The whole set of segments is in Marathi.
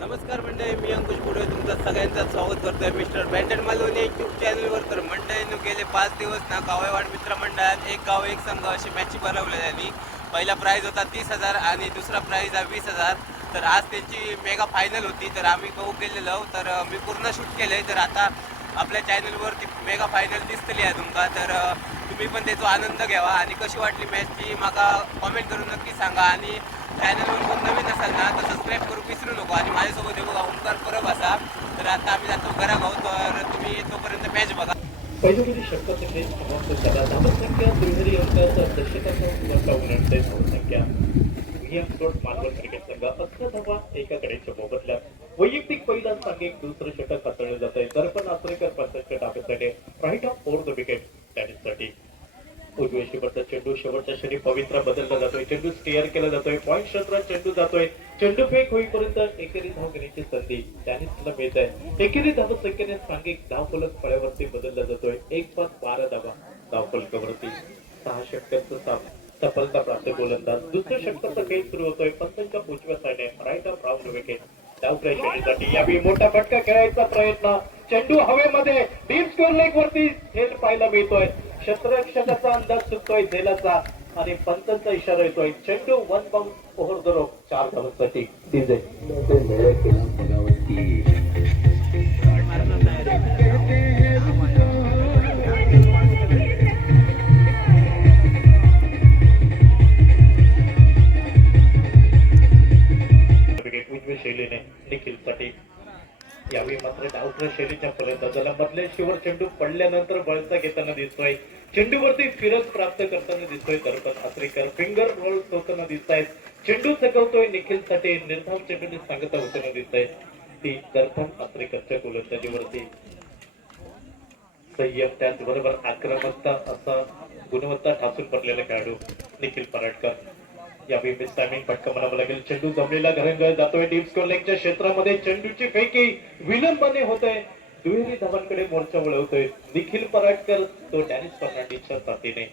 नमस्कार मंडळी, मी अंकुश पुढे तुमचं सगळ्यांचं स्वागत करतोय मिस्टर बॅटन मालवणी यूट्यूब चॅनलवर. तर मंडळीनं गेले 5 दिवस ना गावेवाड मित्र मंडळात एक गाव एक संघ अशी मॅच भरवली झाली. पहिला प्राईज होता 30,000 आणि दुसरा प्राईज आहे 20,000. तर आज त्यांची मेगा फायनल होती, तर आम्ही बघू गेलेलो. तर मी पूर्ण शूट केलं आहे. तर आता आपल्या चॅनलवरती मेगा फायनल दिसतली आहे तुमका. तर तुम्ही पण त्याचा आनंद घ्यावा आणि कशी वाटली मॅच ती माका कॉमेंट करून नक्की सांगा. आणि चॅनलवर कोण नवीन असाल ना तर सबस्क्राईब करू विसरू नको. आणि माझ्यासोबत बघा ओंकार परब असा. तर आता आम्ही जातो घरा गाव. तर तुम्ही तोपर्यंत मॅच बघा. पहिली शक्यते समाप्त झाला. धावसंख्या दुहेरी अंकाचा दशकाचा वरचा उन्हाळते धावसंख्या मालवण क्रिकेट संघ 11 धावा एकाकडेच्या मोबदल्यात. वैयक्तिक पहिला सांघिक दुसरं षटक हाताळलं जात आहे. दर्पण आचरेकर पंचांच्या डाव्यासाठी right off for the wicket त्यासाठी उजव्या शेवटचा चेंडू शेवटच्या क्षणी पवित्रा बदलला जातोय. चेंडू स्टेअर केला जातोय. पॉईंट क्षेत्रात चेंडू जातोय. चेंडू फेक होईपर्यंत एकेरी धाव घेण्याची संधी त्यानेच मिळत आहे. एकेरी धाव संख्येने सांघिक धाव फलक फळ्यावरती बदलला जातोय. 1-5-12 धावा धाव फलकावरती 6 षटकांचा सफलता प्राप्त गोलंदाज. दुसऱ्या षटकाचा खेळ सुरू होतोय. पंचांच्या उजव्या साईडने राईट ऑफ राऊंड विकेट धावसाठी यावेळी मोठा फटका खेळायचा प्रयत्न. चेंडू हवेमध्ये डीप स्कोर लेग वरती थेट पाहायला मिळतोय. क्षेत्ररक्षकाचा अंदाज सुटतोय झेलाचा आणि पंचांचा इशारा येतोय. चेंडू 1 बाउंड ओव्हर द रोप 4 धावांसाठी डीजे उजव्या शैलीने निखिलसाठी यावेळी मात्र डावख्या शैलीच्या फलंदाजाला मधले शिवर चेंडू पडल्यानंतर बळचा घेताना दिसतोय. चेंडूवरती फिरत प्राप्त करताना दिसतोय. दर्पण आचरेकर फिंगर रोल होताना दिसत आहेत. चेंडू चकवतोय निखिलसाठी. निर्धाव चेंडूने सांगता होताना दिसत आहे. ती दर्पण आचरेकरच्या गोलंदाजीवरती संयम त्याचबरोबर आक्रमकता असा गुणवत्ता ठासून पडलेला खेळाडू निखिल पराडकर. यावेळी मिस टायमिंग फटका म्हणावं लागेल. चेंडू जमलेला घरंगळ जातोय. डीप स्कोर लेगच्या क्षेत्रामध्ये चेंडूची फेकी विलंबाने होतोय. दुहेरी धावांकडे मोर्चा वळवतोय निखिल पराडकर. तो डॅनिश फर्नांडिसच्या साथीने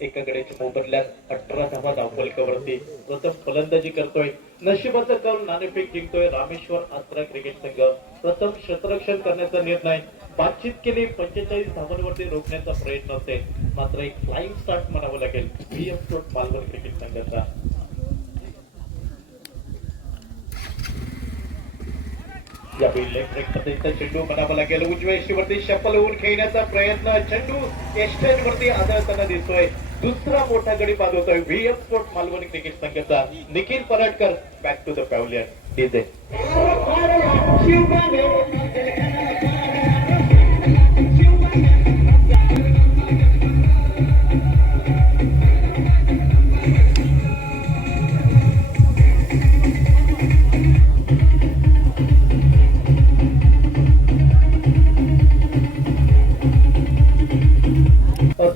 एकाकडेच्या मोबदल्यात 18 धावा धावफलकावरती प्रथम फलंदाजी करतोय. नशिबाचा कौल नाणेफेक जिंकतोय रामेश्वर आस्त्रा क्रिकेट संघ. प्रथम क्षेत्ररक्षण करण्याचा निर्णय. बातचीत केली. 45 धावांवरती रोखण्याचा प्रयत्न होते. मात्र एक फ्लाइंग स्टार्ट म्हणावं लागेल व्हीएम स्पोर्ट मालवण क्रिकेट संघाचा. यावेळी लेग ब्रेक पद्धतीचा चेंडू म्हणावा लागेल. उजव्या यष्टीवरती शफल होऊन खेळण्याचा प्रयत्न. चेंडू एस्टेज वरती आदळताना दिसतोय. दुसरा मोठा गडी बाद होतोय व्हीएम स्पोर्ट मालवण क्रिकेट संघाचा. Nikhil Paradkar back to the pavilion DJ.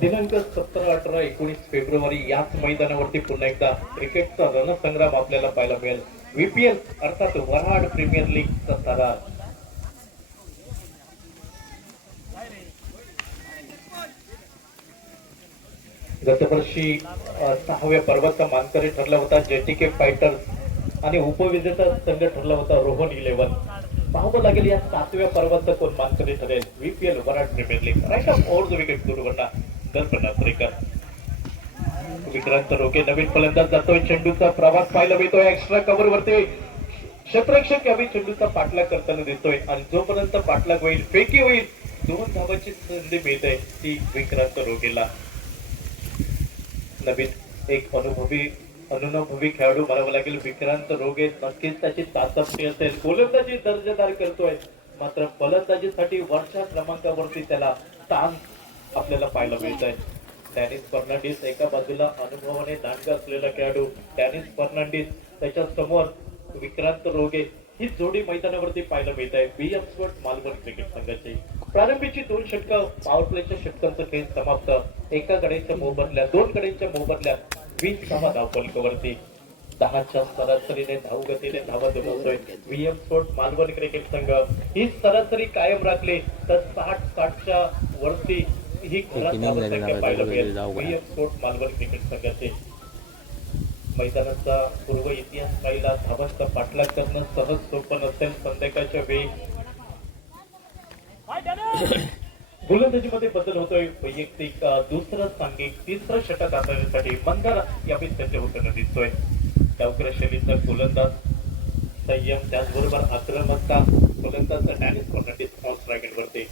दिनांक 17, 18, 19 फेब्रुवारी याच मैदानावरती पुन्हा एकदा क्रिकेटचा रणसंग्राम आपल्याला पाहायला मिळेल. व्हीपीएल अर्थात वऱ्हाड प्रीमियर लीगचा सारा गतवर्षी 6व्या पर्वाचा मानकरी ठरला होता जेटीके फायटर्स आणि उपविजेता संघ ठरला होता रोहन 11. पाहावं लागेल या 7व्या पर्वाचा कोण मानकरी ठरेल. VPL Varhad premier league right off over the wicket गुरुवंडा दर्पण आचरेकर. विक्रांत रोगे नवीन फलंदाज जातोय. चेंडूचा प्रवास पाहायला मिळतोय. एक्स्ट्रा कव्हर वरती क्षेत्ररक्षक यावेळी चेंडूचा पाठलाग करताना दिसतोय आणि जोपर्यंत पाठलाग होईल फेकी होईल 2 धावांची संधी मिळते ती विक्रांत रोगेला. नवीन एक अनुभवी खेळाडू म्हणावं लागेल विक्रांत रोगे. नक्कीच त्याची चाचपणी असेल. गोलंदाजी दर्जेदार करतोय मात्र फलंदाजीसाठी वरच्या क्रमांकावरती त्याला स्थान आपल्याला पाहायला मिळत आहे. डॅनिश फर्नांडिस एका बाजूला अनुभवाने दांडगा असलेला खेळाडू डॅनिश फर्नांडिस, त्याच्या समोर विक्रांत रोगे. ही जोडी मैदानावरती पाहायला मिळत आहे व्हीएम स्पोर्ट मालवण क्रिकेट संघाची. प्रारंभीची 2 षटकं पॉवर प्लेच्या षटकांचा खेळ समाप्त. एका गड्याच्या मोबदल्यात 2 गड्यांच्या मोबदल्यात 20 धावा धावफलकावरती. 10च्या सरासरीने धावगतीने धावा जमवतोय व्हीएम स्पोर्ट मालवण क्रिकेट संघ. ही सरासरी कायम राखली तर 60-60च्या वरती ही घरात धावसंख्या पाहायला मिळेल व्हीएम स्पोर्ट मालवण क्रिकेट संघाचे. मैदानाचा पूर्व इतिहास पाहिला, धावांचा पाठलाग करणं सहज सोपं नसेल. संध्याकाळच्या वेळी गोलंदाजीमध्ये बदल होतोय. वैयक्तिक दुसरं सांघिक तिसरं षटक हाताळण्यासाठी मंदार यावेळी सज्ज होताना दिसतोय. डावकर शैलीचा गोलंदाज संयम, त्याचबरोबर आक्रमकता. गोलंदाज डॅनिस फर्नांडिस ऑन स्ट्राईक वरती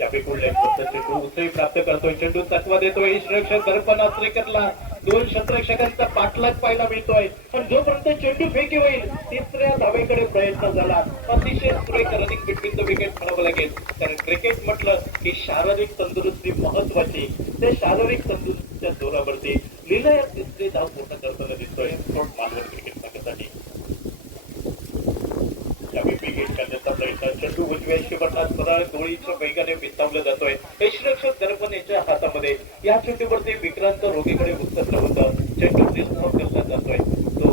यावेळी चेंडू उचलून प्राप्त करतोय. चेंडू तत्व देतोय यष्टीरक्षक दर्पण आचरेकरला. 2 क्षेत्ररक्षकांचा पाठलाग पाहायला मिळतोय. पण जोपर्यंत चेंडू फेकी होईल तिसऱ्या धावेकडे प्रयत्न झाला. अतिशय सुरेख रनिंग बिटवीन द विकेट म्हणावं लागेल. कारण क्रिकेट म्हटलं की शारीरिक तंदुरुस्ती महत्वाची. ते शारीरिक तंदुरुस्तीच्या जोरावरती लिलय तिसरी धाव पूर्ण करताना दिसतोय मालवण क्रिकेट संघासाठी. विकेट करण्याचा प्रयत्न. चेंडू उजव्या शिवरनाथ सरळ गोळीच्या वेगाने विसावला जातोय. यष्टीरक्षक दर्पण याच्या हातामध्ये. या चेंडूवरती विक्रांत रोगीकडे उचललं होतं. चेंडू डिस्मोट करला जातोय. तो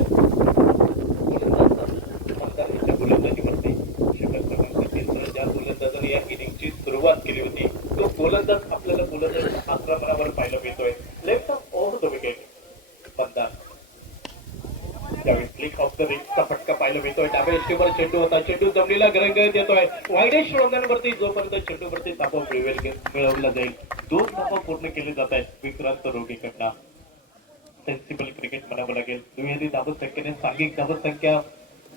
गोलंदाजाच्या गोलंदाजीवरती षटक क्रमांक 3 ज्या गोलंदाजाने या इनिंगची सुरुवात केली होती तो गोलंदाज आपल्याला गोलंदाज आक्रमणावर पाहायला मिळतोय. Left off over the wicket पंधा. त्यावेळी फ्लिक ऑफ द रिंगचा फटका पाहायला मिळतोय. डाव्या यष्टीवर चेंडू होता. चेंडू जमिनीला गरंगत येतोय. वाईडेश रंगांवरती जोपर्यंत चेंडूवरती ताबा मिळवला जाईल 2 धावा पूर्ण केले जात आहेत विक्रांत रोगीकडनं. सेन्सिबल क्रिकेट म्हणावं लागेल. दुहेरी धावसंख्येने सांघिक धावसंख्या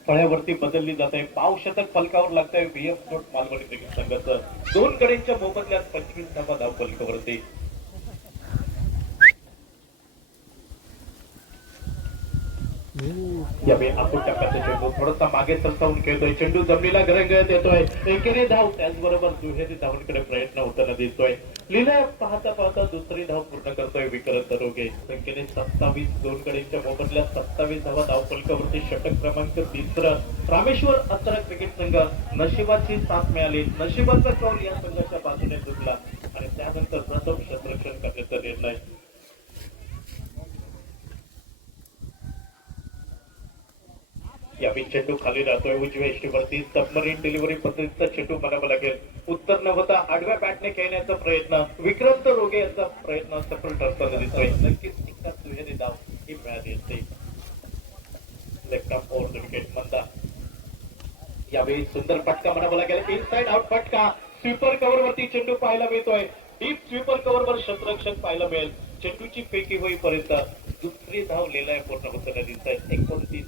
फळ्यावरती बदलली जात आहे. पावशतक फलकावर लागतंय व्हीएफ स्पोर्ट्स मालवण क्रिकेट संघाचं. 2 गड्यांच्या मोबदल्यात 25 धावा धाव फलकावरती. यावेळी आपण टप्प्याचा चेंडू थोडासा मागे सरसावून खेळतोय. चेंडू जमिनीला गरंगत येतोय. एकेरी धाव त्याचबरोबर दुहेरी धावांकडे प्रयत्न होताना दिसतोय. लिलय पाहता पाहता दुसरी धाव पूर्ण करतोय विक्रांत रोगे. संख्येने 27 2 गड्यांच्या मोबदल्यात 27 धावा धाव फलकावरती. षटक क्रमांक 3 रामेश्वर अंतरा क्रिकेट संघ. नशिबाची साथ मिळाली. नशिबाचा कौल या संघाच्या बाजूने झुकला आणि त्यानंतर प्रथम क्षेत्ररक्षण करण्याचा निर्णय. यावेळी चेंडू खाली राहतोय उजव्या यष्टीवरती. सबमरीन डिलिव्हरी पद्धतीचा चेंडू म्हणावा लागेल. उत्तर न होता आडव्या बॅटने खेळण्याचा प्रयत्न. विक्रांत रोगे यांचा प्रयत्न सफल ठरताना दिसतोय. नक्कीच दुहेरी धाव ही मिळाली असते. Left off over the wicket मंदा. यावेळी सुंदर फटका म्हणावा लागेल. इनसाइड आउट फटका. स्वीपर कव्हर वरती चेंडू पाहायला मिळतोय. डीप स्वीपर कव्हर वर क्षेत्ररक्षक पाहायला मिळेल. चेंडूची फेकी होईपर्यंत दुसरी धाव लिलाय पूर्ण होताना दिसत आहे. 29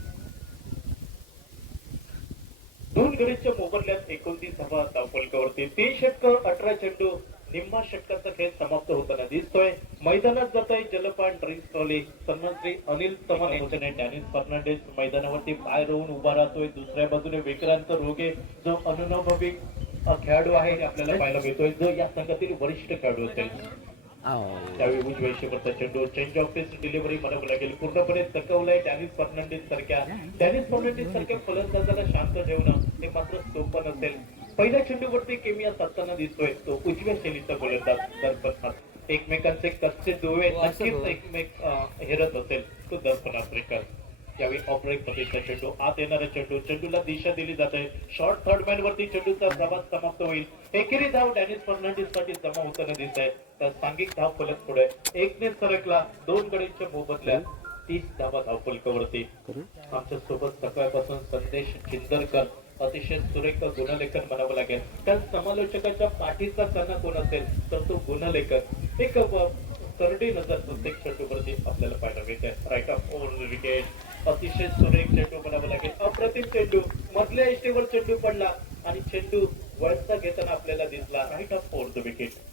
2 गडीच्या मोबदल्यात 29 धावा धाव फलकावरती. 3 षटक 18 चेंडू. निम्मा षटकाचा खेळ समाप्त होताना दिसतोय. मैदानात जात आहे जलपान ड्रिंक्स ट्रॉली. सन्मानश्री अनिल चव्हाण यांच्याने डॅनिस फर्नांडिस मैदानावरती पाय रोवून उभा राहतोय. दुसऱ्या बाजूने विक्रांत रोगे जो अनुभवी खेळाडू आहे आपल्याला पाहायला मिळतोय. जो या संघातील वरिष्ठ खेळाडू असेल. त्यावेळी उजव्या यष्टीवरचा चेंडू. चेंज ऑफ पेस डिलिव्हरी म्हणावं लागेल. पूर्णपणे थकवलंय डॅनिस फर्नांडिस सारख्या फलंदाजाला शांत ठेवणं हे मात्र सोपं नसेल. पहिल्या चेंडूवरती केमिया साधताना दिसतोय तो उजव्या शैलीचा गोलंदाज दर्पण. एकमेकांचे कच्चे दुवे नक्कीच एकमेक हेरत असेल तो दर्पण आफ्रिकर. यावेळी ऑपरेट पद्धतीचा चेंडू. आत येणारा चेंडू. चेंडूला दिशा दिली जाते. शॉर्ट थर्ड मॅन वरती चेंडूचा प्रवास समाप्त होईल. एकेरी धाव डॅनिस फर्नांडिस साठी जमा होताना दिसत आहे. तर सांघिक धाव फलक पुढे 1 ने सरकला. 2 गडीच्या मोबदल्यात 30 धावा धाव फलकावरती. आमच्या सोबत सकाळपासून संदेश चिंदरकर अतिशय सुरेख गुणलेखन म्हणावं लागेल. त्या समालोचकाच्या पाठीचा कणा कोण असेल तर तो गुणलेखक. एक करडी नजर प्रत्येक चेंडूवरती आपल्याला पाहायला मिळते. Right off over wicket. अतिशय सुरेख चेंडू म्हणावं लागेल. अप्रतिम चेंडू. मधल्या यष्टीवर चेंडू पडला आणि चेंडू वळसा घेताना आपल्याला दिसला. Right off over the wicket.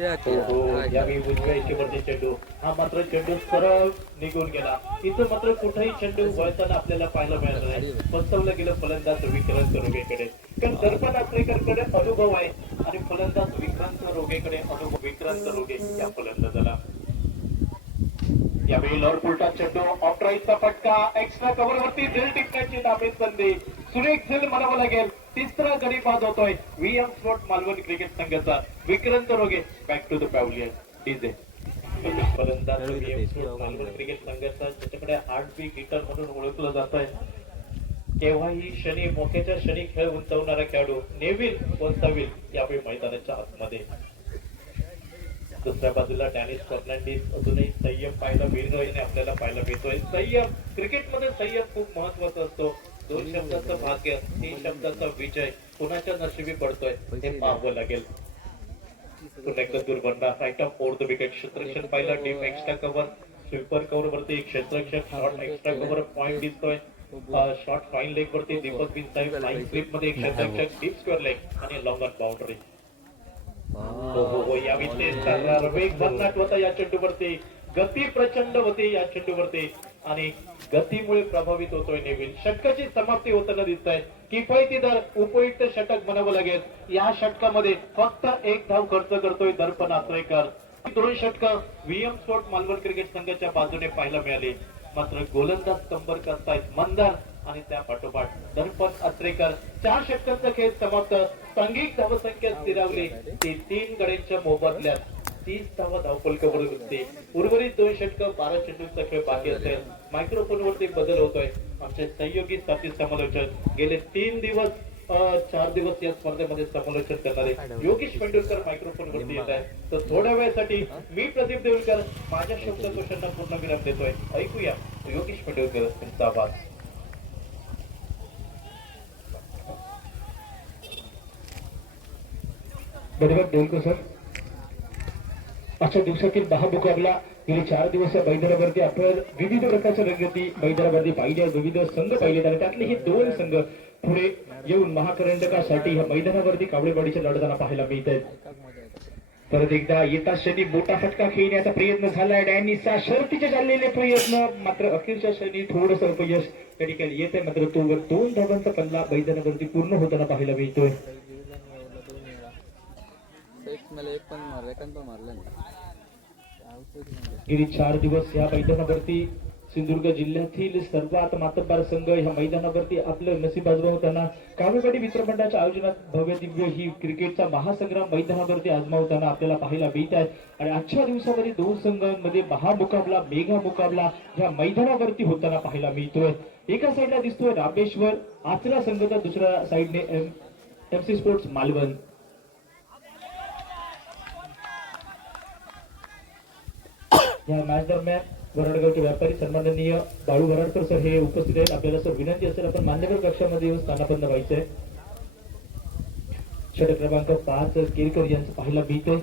यावेळी उजव्या यष्टीवरती चेंडू. हा मात्र चेंडू सरळ निघून गेला. इथं मात्र कुठेही चेंडू वळताना आपल्याला पाहायला मिळालं नाही. फसवलं गेलं फलंदाज विक्रांत रोगेकडे. कारण दर्पण आफ्रिकरकडे अनुभव आहे आणि फलंदाज विक्रांत रोगेकडे अनुभव. विक्रांत रोगे या फलंदाजाला. यावेळी लॉर्ड पुलटा चेंडू. ऑफराईटचा फटका. एक्स्ट्रा कव्हर वरती झेल टिकण्याची नामीद संधी. सुरेख झेल म्हणावं लागेल. तिसरा गडी बाद होतोय व्हीएम स्पोर्ट्स मालवण क्रिकेट संघाचा. Vikrant Roge back to the pavilion. DJ फलंदाज व्हीएम स्पोर्ट्स मालवण क्रिकेट संघाचा ज्याच्याकडे हार्टबीट हिटर म्हणून ओळखलं जात आहे. केव्हाही क्षणी मोक्याच्या क्षणी खेळ उंचावणारा खेळाडू नेव्हिल वंसाविल यावेळी मैदानाच्या आतमध्ये. दुसऱ्या बाजूला डॅनिश फर्नांडिस अजूनही संयम पाहायला मिळतोय आपल्याला पाहायला मिळतोय. संयम, क्रिकेटमध्ये संयम खूप महत्वाचा असतो. 2 शब्दाचं भाग्य, 3 शब्दाचा विजय कोणाच्या नशिबी पडतोय हे पाहावं लागेल. पुन्हा एकदा दुर्बंधा right off for the wicket. क्षेत्ररक्षण पाहिलं, deep extra cover, sweeper cover वरती क्षेत्ररक्षण, शॉर्ट एक्स्ट्रा कव्हर पॉइंट दिसतोय. शॉर्ट फाईन लेग वरती दीपक बिन साहेब, लाईन स्लिप मध्ये एक क्षेत्ररक्षक, डीप स्क्वेअर लेग आणि लॉंग ऑन बाउंड्री. हो या विषयाचा वेग भन्नाट होता या चेंडूवरती, गती प्रचंड होती या चेंडूवरती आणि गतीमुळे प्रभावित होतोय नेव्हिल. षटकाची समाप्ती होताना दिसत आहे. किफायती दर उपयुक्त षटक म्हणावं लागेल. या षटकामध्ये फक्त 1 धाव खर्च करतोय दर्पण आचरेकर. 2 षटकं व्हीएम स्पोर्ट मालवण क्रिकेट संघाच्या बाजूने पाहायला मिळाली. मात्र गोलंदाज कंबर करतायत मंदार आणि त्या पाठोपाठ दर्पण आचरेकर. 4 षटकांचा खेळ समाप्त. सांघिक धावसंख्या स्थिरावली ती 3 गड्यांच्या मोबदल्यात 30 धावा धावफलकावर दिसते. उर्वरित 2 षटकं 12 चेंडूंचा खेळ बाकी असेल. मायक्रोफोनवरती बदल होतोय. आमचे सहयोगी साथी समालोचक गेले 3 दिवस 4 दिवस या स्पर्धेमध्ये समालोचन करणारे योगेश पेंडुरकर मायक्रोफोनवरती येत आहे. तर थोड्या वेळासाठी मी प्रदीप देवळकर माझ्या शब्दकोशांना पूर्ण विराम देतोय. ऐकूया योगेश पेंडुरकर यांचा आवाज. धन्यवाद देवळकर सर. आजच्या दिवसातील 10 मुकाबला गेले 4 दिवस या मैदानावरती आपण विविध प्रकारच्या रंगती मैदानावरती पाहिल्या, विविध संघ पाहिलेत आणि त्यातले हे 2 संघ पुढे येऊन महाकरंडकासाठी या मैदानावरती कावळेवाडीच्या लढताना पाहायला मिळत आहेत. परत एकदा येता क्षणी मोठा फटका खेळण्याचा प्रयत्न झालाय डॅनिसचा. शर्तीचे चाललेले प्रयत्न मात्र अखेरच्या क्षणी थोडंसं अपयश त्या ठिकाणी येत आहे. मात्र तोवर 2 धावांचा पल्ला मैदानावरती पूर्ण होताना पाहायला मिळतोय. गेली 4 दिवस या मैदानावरती सिंधुदुर्ग जिल्ह्यातील सर्वात मातब्बर संघ ह्या मैदानावरती आपलं नशीब आजमावताना कावळेवाडी मित्रमंडळाच्या आयोजनात भव्य दिव्य ही क्रिकेटचा महासंग्राम मैदानावरती आजमावताना आपल्याला पाहायला मिळत आहे. आणि आजच्या दिवसामध्ये 2 संघांमध्ये महामुकाबला, मेगा मुकाबला ह्या मैदानावरती होताना पाहायला मिळतोय. एका साईडला दिसतोय रामेश्वर आचरा संघाचा, दुसऱ्या साईडने एमसी स्पोर्ट्स मालवण. या मॅच दरम्यान वराडगावचे व्यापारी सन्माननीय बाळू वराडकर सर हे उपस्थित आहेत. आपल्याला सर विनंती असेल आपण मान्यवर कक्षामध्ये येऊन स्थानापन्न व्हायचंय. षटक क्रमांक 5 केरकर यांचं पाहायला मिळतोय.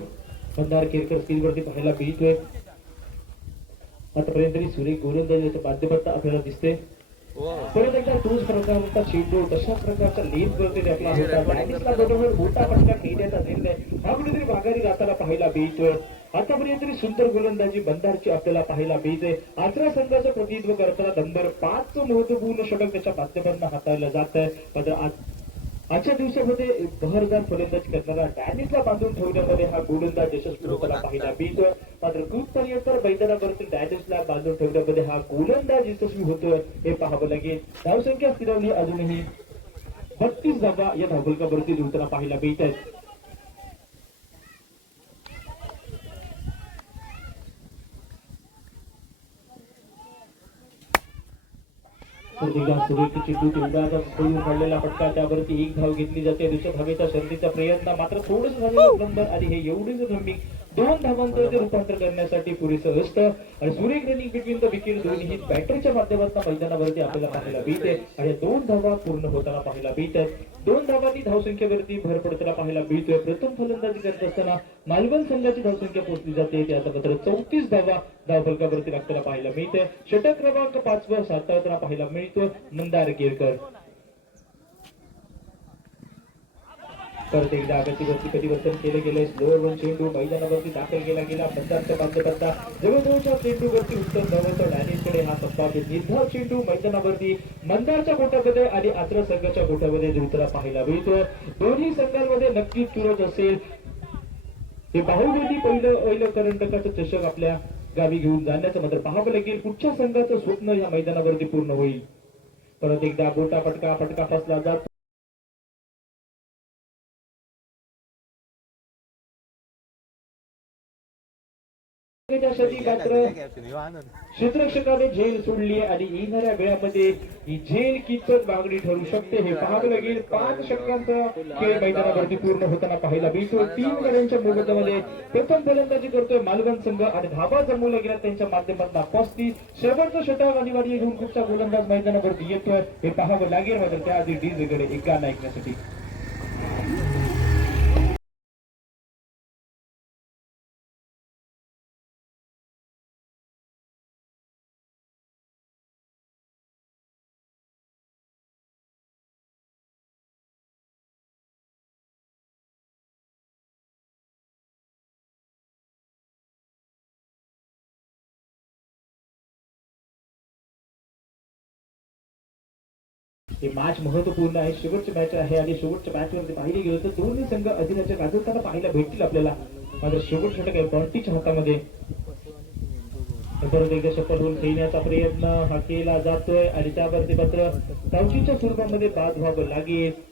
मंदार केरकर स्क्रीनवरती पाहायला मिळतोय. आतापर्यंत सुरेख गोलंदाजीच्या माध्यमातून आपल्याला दिसते. परत एकदा तोच प्रकारचा चेंडू तशाच प्रकारचा लेन्स वरती आपला होता. डॅनिसला बरोबर मोठा फटका खेळण्याचा निर्णय हा कुठेतरी माघारी जाताना पाहायला मिळतोय. आतापर्यंत तरी सुंदर गोलंदाजी बंदारची आपल्याला पाहायला मिळते. आचरा संघाचं प्रतिनिधित्व करताना नंबर 5 महत्वपूर्ण षटक त्याच्या माध्यमातून हाताळलं जात आहे. मात्र आजच्या दिवसामध्ये बहरदार फलंदाजी करणारा डॅनिसला बांधून ठेवण्यामध्ये हा गोलंदाज यशस्वी होताना पाहायला मिळतोय. मात्र दूधपर्यंत मैदानावरती डॅनिसला बांधून ठेवण्यामध्ये हा गोलंदाज यशस्वी होतोय हे पाहावं लागेल. धावसंख्या स्थिरावली अजूनही 32 धावा या धावफलकावरती होताना पाहायला मिळत आहेत. चेंडू तेवढा काढलेला फटका, त्यावरती 1 धाव घेतली जाते. दुसऱ्या धावेचा शर्तीचा प्रयत्न मात्र थोडंसं झालेलं बंदर आणि हे एवढीच रनिंग 2 धावांचं ते रूपांतर करण्यासाठी पुरेसं असतं. आणि सुरेख रनिंग बिटवीन द विकेट दोन्ही बॅटरीच्या माध्यमातून मैदानावरती आपल्याला पाहायला मिळते. आणि 2 धावा पूर्ण होताना पाहायला मिळतात. 2 धावांनी धावसंख्येवरती भर पडताना पाहायला मिळतोय. प्रथम फलंदाजी करत असताना मालवण संघाची धावसंख्या पोहोचली जाते. त्याचा मात्र 34 धावा धावफलकावरती लागताना पाहायला मिळते. षटक क्रमांक 5 वर साताळताना पाहायला मिळतो मंदार केरकर. परत एकदा गतीवरती परिवर्तन केले गेले. स्लोअर वन चेंडू मैदानावरती दाखल केला गेला. मंदारच्या बांधकरता जवळजवळच्या चेंडूवरती उत्तर धावाचा डॅनिसकडे हा संपादित निर्धाव चेंडू मैदानावरती मंदारच्या गोट्यामध्ये आणि आचरा संघाच्या गोट्यामध्ये जुळताना पाहायला मिळतो. दोन्ही संघांमध्ये नक्कीच चुरस असेल. हे बाहुबली पहिलं करंडकाचं चषक आपल्या गावी घेऊन जाण्याचं मात्र पाहावं लागेल. कुठच्या संघाचं स्वप्न या मैदानावरती पूर्ण होईल. परत एकदा गोटा फटका फसला जातो. मात्र क्षेत्ररक्षकाने झेल सोडली आणि येणाऱ्या वेळामध्ये ही झेल कितपत मागणी ठरू शकते हे पाहावं लागेल. 5 षटकांचा खेळ मैदानावरती पूर्ण होताना पाहायला मिळतो. 3 गड्यांच्या मोबदल्यामध्ये प्रथम फलंदाजी करतोय मालवण संघ आणि धाबा जमवला गेला त्यांच्या माध्यमातून 35. शेवटचं षटक अनिवार्य घेऊन कुठचा गोलंदाज मैदानावरती येतोय हे पाहावं लागेल. मात्र त्याआधी डीजेकडे एक गाणं ऐकण्यासाठी हे मॅच महत्वपूर्ण आहे. शेवटची मॅच आहे आणि शेवटच्या मॅच वरती पाहिले गेलं तर दोन्ही संघ अधिराज्य गाजवताना पाहायला भेटतील आपल्याला. मात्र शेवट षटक आहे बंटीच्या हातामध्ये. परत एकदा शपथ होऊन खेळण्याचा प्रयत्न हा केला जातोय आणि त्यावरती मात्र धावचीच्या स्वरूपामध्ये बाद व्हावं लागेल.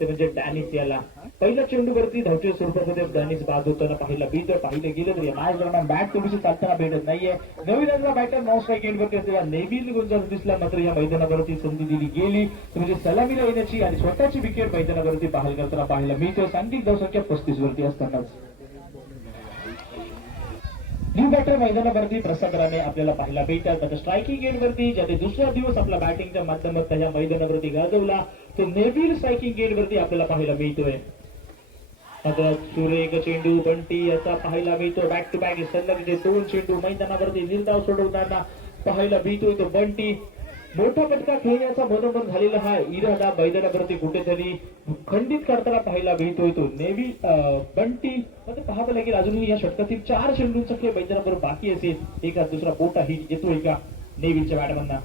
ते म्हणजे डॅनिस याला पहिल्या चेंडूवरती धावच्या स्वरूपामध्ये डॅनिस बाद होताना पाहिलं गेलं तर या मॅच दरम्यान बॅट थोडीशी चालताना भेटत नाहीये. नवीन बॅटर नॉन स्ट्राईक एंडवरती असलेला नेव्हिल गोंजाल्स दिसला. मात्र या मैदानावरती संधी दिली गेली म्हणजे सलामीला येण्याची आणि स्वतःची विकेट मैदानावरती बहाल करताना पाहायला मिळतोय. सांघिक धावसंख्या 35 वरती असतानाच न्यू बॅटर मैदानावरती प्रसादराने आपल्याला पाहायला भेटतात. आता स्ट्रायकिंग एंडवरती ज्याने दुसरा दिवस आपला बॅटिंगच्या माध्यमातून या मैदानावरती गाजवला तो नेव्हिल स्ट्रायकिंग एंडवरती आपल्याला पाहायला मिळतोय. आता सुरेख चेंडू बंटी याचा पाहायला मिळतो. बॅक टू बॅक सलग 2 चेंडू मैदानावरती निर्धाव सोडवताना पाहायला मिळतोय तो बंटी. मोठा फटका खेळण्याचा मनोमन झालेला हा इरादा मैदानावरती कुठेतरी खंडित करताना पाहायला मिळतोय तो नेव्हिल बंटी. आता पाहावं लागेल अजूनही या षटकातील 4 चेंडूंचा खेळ मैदानावर बाकी असेल. एका दुसरा पोटा हिट येतोय का नेव्हिलच्या बॅटमॅनना.